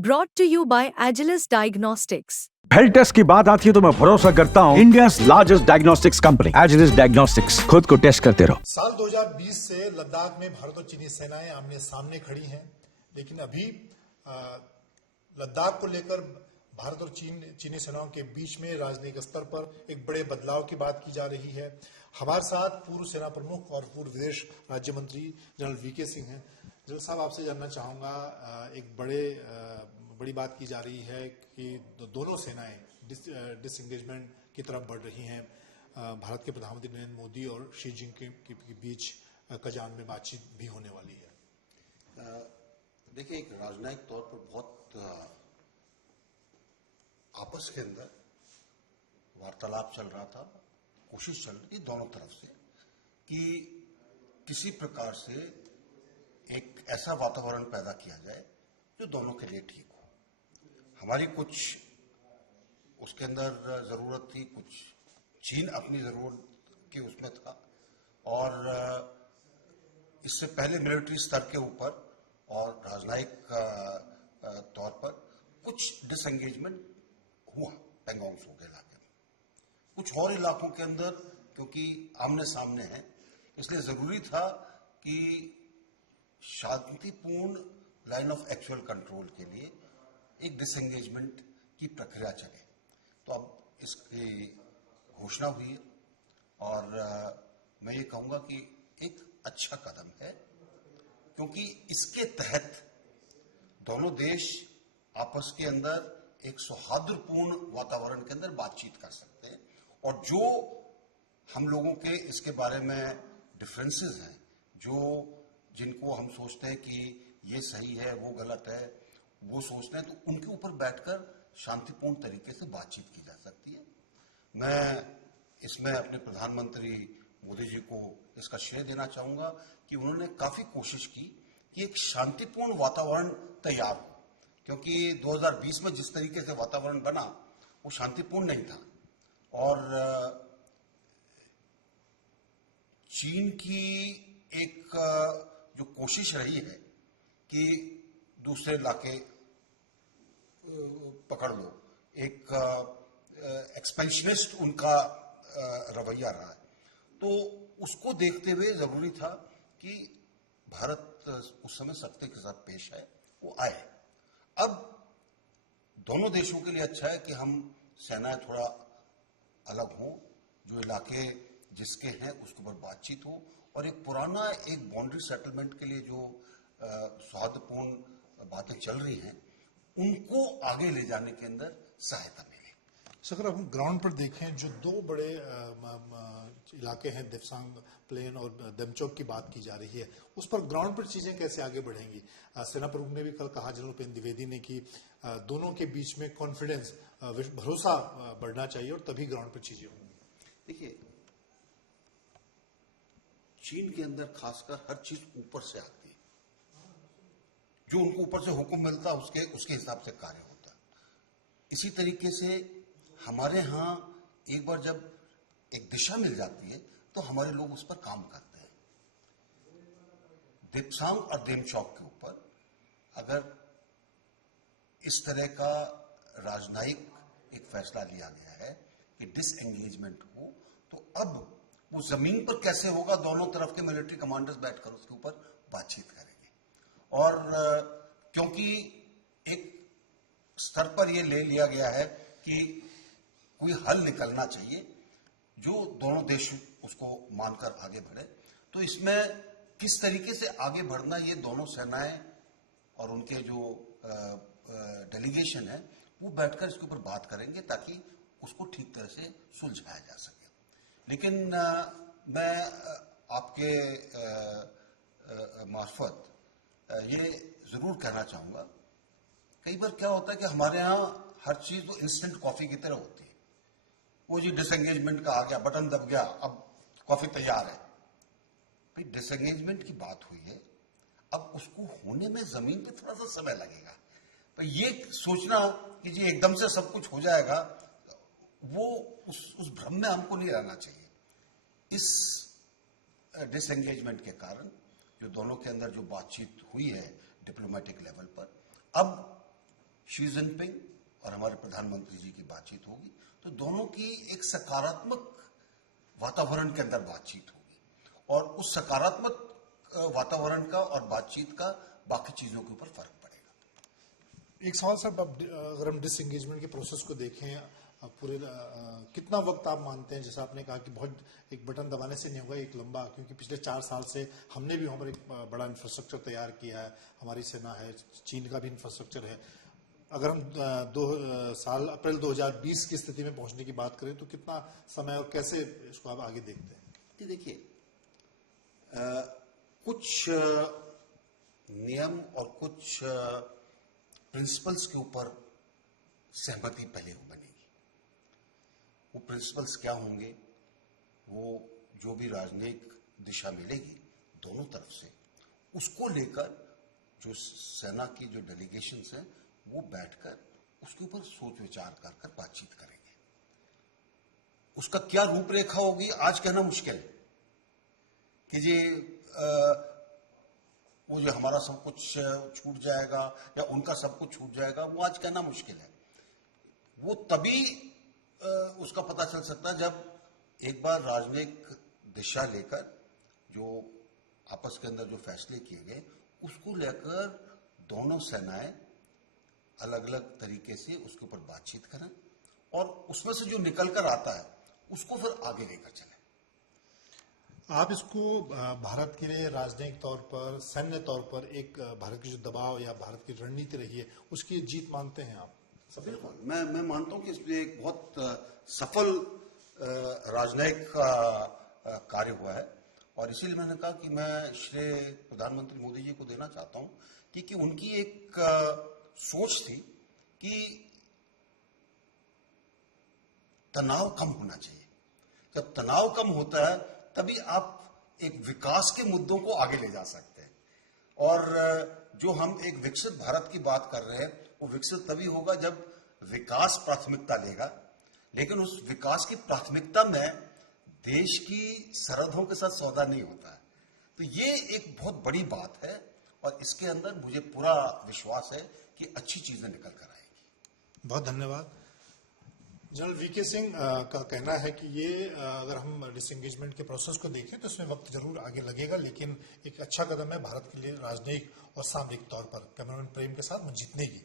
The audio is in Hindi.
Brought to you by Agilus Diagnostics. Health test की बात आती है तो मैं भरोसा करता हूँ India largest diagnostics company Agilus diagnostics. खुद को टेस्ट करते रहो। साल 2020 से लद्दाख में भारत और चीनी सेनाएं आमने सामने खड़ी हैं, लेकिन अभी लद्दाख को लेकर भारत और चीनी सेनाओं के बीच में राजनीतिक स्तर पर एक बड़े बदलाव की बात की जा रही है। हमारे साथ पूर्व सेना प्रमुख और पूर्व विदेश राज्य मंत्री जनरल वीके सिंह हैं। जनरल साहब, आपसे जानना चाहूंगा, एक बड़ी बात की जा रही है कि दोनों सेनाएं डिसएंगेजमेंट की तरफ बढ़ रही हैं। भारत के प्रधानमंत्री नरेंद्र मोदी और शी जिनपिंग के बीच कजान में बातचीत भी होने वाली है। देखिए, एक राजनयिक तौर पर बहुत आपस के अंदर वार्तालाप चल रहा था, कोशिश चल रही थी दोनों तरफ से कि किसी प्रकार से एक ऐसा वातावरण पैदा किया जाए जो दोनों के लिए ठीक हो। हमारी कुछ उसके अंदर जरूरत थी, कुछ चीन अपनी जरूरत के उसमें था, और इससे पहले मिलिट्री स्तर के ऊपर और राजनयिक तौर पर कुछ डिसएंगेजमेंट हुआ पेंगोंग सो के इलाके में। कुछ और इलाकों के अंदर क्योंकि आमने सामने है, इसलिए जरूरी था कि शांतिपूर्ण लाइन ऑफ एक्चुअल कंट्रोल के लिए एक डिसएंगेजमेंट की प्रक्रिया चले। तो अब इसकी घोषणा हुई है और मैं ये कहूंगा कि एक अच्छा कदम है, क्योंकि इसके तहत दोनों देश आपस के अंदर एक सौहार्दपूर्ण वातावरण के अंदर बातचीत कर सकते हैं, और जो हम लोगों के इसके बारे में डिफरेंसेस हैं, जिनको हम सोचते हैं कि ये सही है वो गलत है, वो सोचते हैं, तो उनके ऊपर बैठकर शांतिपूर्ण तरीके से बातचीत की जा सकती है। मैं इसमें अपने प्रधानमंत्री मोदी जी को इसका श्रेय देना चाहूंगा कि उन्होंने काफी कोशिश की कि एक शांतिपूर्ण वातावरण तैयार हो, क्योंकि 2020 में जिस तरीके से वातावरण बना वो शांतिपूर्ण नहीं था। और चीन की एक जो कोशिश रही है कि दूसरे इलाके पकड़ लो, एक एक्सपेंशनिस्ट उनका रवैया रहा है, तो उसको देखते हुए जरूरी था कि भारत उस समय सत्य के साथ पेश है, वो आए। अब दोनों देशों के लिए अच्छा है कि हम सेनाएं थोड़ा अलग हों, जो इलाके जिसके हैं उसके ऊपर बातचीत हो, और एक पुराना एक बाउंड्री सेटलमेंट के लिए जो सौहार्दपूर्ण बातें चल रही हैं उनको आगे ले जाने के अंदर सहायता मिले। अगर हम ग्राउंड पर देखें, जो दो बड़े इलाके हैं, देवसांग प्लेन और दमचौक की बात की जा रही है, उस पर ग्राउंड पर चीजें कैसे आगे बढ़ेंगी? सेना प्रमुख ने भी कल कहा, जनरल उपेंद्र द्विवेदी ने, कि दोनों के बीच में कॉन्फिडेंस, भरोसा बढ़ना चाहिए और तभी ग्राउंड पर चीजें होंगी। देखिए, चीन के अंदर खासकर हर चीज ऊपर से आती है, जो उनको ऊपर से हुक्म मिलता है उसके हिसाब से कार्य होता है। इसी तरीके से हमारे यहाँ एक बार जब एक दिशा मिल जाती है तो हमारे लोग उस पर काम करते हैं। देपसांग और देमचौक के ऊपर अगर इस तरह का राजनयिक एक फैसला लिया गया है कि डिसएंगेजमेंट हो, तो अब वो जमीन पर कैसे होगा, दोनों तरफ के मिलिट्री कमांडर्स बैठकर उसके ऊपर बातचीत करेंगे। और क्योंकि एक स्तर पर यह ले लिया गया है कि कोई हल निकलना चाहिए जो दोनों देश उसको मानकर आगे बढ़े, तो इसमें किस तरीके से आगे बढ़ना, ये दोनों सेनाएं और उनके जो डेलीगेशन है वो बैठकर इसके ऊपर बात करेंगे ताकि उसको ठीक तरह से सुलझाया जा सके। लेकिन मैं आपके मार्फत ये जरूर कहना चाहूंगा, कई बार क्या होता है कि हमारे यहाँ हर चीज तो इंस्टेंट कॉफी की तरह होती है। वो जी डिसएंगेजमेंट का आ गया, बटन दब गया, अब कॉफी तैयार है। भाई, डिसएंगेजमेंट की बात हुई है, अब उसको होने में जमीन पे थोड़ा सा समय लगेगा। तो ये सोचना कि जी एकदम से सब कुछ हो जाएगा, वो उस भ्रम में हमको नहीं रहना चाहिए। इस डिसएंगेजमेंट के कारण जो दोनों के अंदर जो बातचीत हुई है डिप्लोमेटिक लेवल पर, अब शी जिनपिंग और हमारे प्रधानमंत्री जी की बातचीत होगी, तो दोनों की एक सकारात्मक वातावरण के अंदर बातचीत होगी और उस सकारात्मक वातावरण का और बातचीत का बाकी चीजों के ऊपर फर्क पड़ेगा। एक सवाल साहब, अगर हम डिसएंगेजमेंट के प्रोसेस को देखें, पूरे कितना वक्त आप मानते हैं, जैसा आपने कहा कि बहुत एक बटन दबाने से नहीं होगा, एक लंबा, क्योंकि पिछले 4 साल से हमने भी हमारा एक बड़ा इंफ्रास्ट्रक्चर तैयार किया है, हमारी सेना है, चीन का भी इंफ्रास्ट्रक्चर है। अगर हम 2 साल अप्रैल 2020 की स्थिति में पहुंचने की बात करें तो कितना समय और कैसे इसको आप आगे देखते हैं? कि देखिए, कुछ नियम और कुछ प्रिंसिपल्स के ऊपर सहमति पहले बनेगी। वो प्रिंसिपल्स क्या होंगे, वो जो भी राजनीतिक दिशा मिलेगी दोनों तरफ से, उसको लेकर जो सेना की जो डेलीगेशंस हैं वो बैठकर उसके ऊपर सोच विचार कर बातचीत करेंगे। उसका क्या रूपरेखा होगी आज कहना मुश्किल है कि जी वो जो हमारा सब कुछ छूट जाएगा या उनका सब कुछ छूट जाएगा, वो आज कहना मुश्किल है। वो तभी उसका पता चल सकता है जब एक बार राजनीतिक दिशा लेकर जो आपस के अंदर जो फैसले किए गए उसको लेकर दोनों सेनाएं अलग अलग तरीके से उसके ऊपर बातचीत करें और उसमें से जो निकल कर आता है उसको फिर आगे लेकर चलें। आप इसको भारत के लिए राजनीतिक तौर पर, सैन्य तौर पर एक भारत की जो दबाव या भारत की रणनीति रही है उसकी जीत मानते हैं आप? बिल्कुल, मैं मानता हूं कि इसमें एक बहुत सफल राजनयिक कार्य हुआ है और इसीलिए मैंने कहा कि मैं श्रेय प्रधानमंत्री मोदी जी को देना चाहता हूं कि उनकी एक सोच थी कि तनाव कम होना चाहिए। जब तनाव कम होता है तभी आप एक विकास के मुद्दों को आगे ले जा सकते हैं और जो हम एक विकसित भारत की बात कर रहे हैं वो विकसित तभी होगा जब विकास प्राथमिकता लेगा, लेकिन उस विकास की प्राथमिकता में देश की सरहदों के साथ सौदा नहीं होता है। तो ये एक बहुत बड़ी बात है और इसके अंदर मुझे पूरा विश्वास है कि अच्छी चीजें निकल कर आएगी। बहुत धन्यवाद। जनरल वीके सिंह का कहना है कि ये अगर हम डिसएंगेजमेंट के प्रोसेस को देखें तो इसमें वक्त जरूर आगे लगेगा, लेकिन एक अच्छा कदम है भारत के लिए राजनयिक और सामरिक तौर पर। कैमरामैन प्रेम के साथ मंजीत नेगी।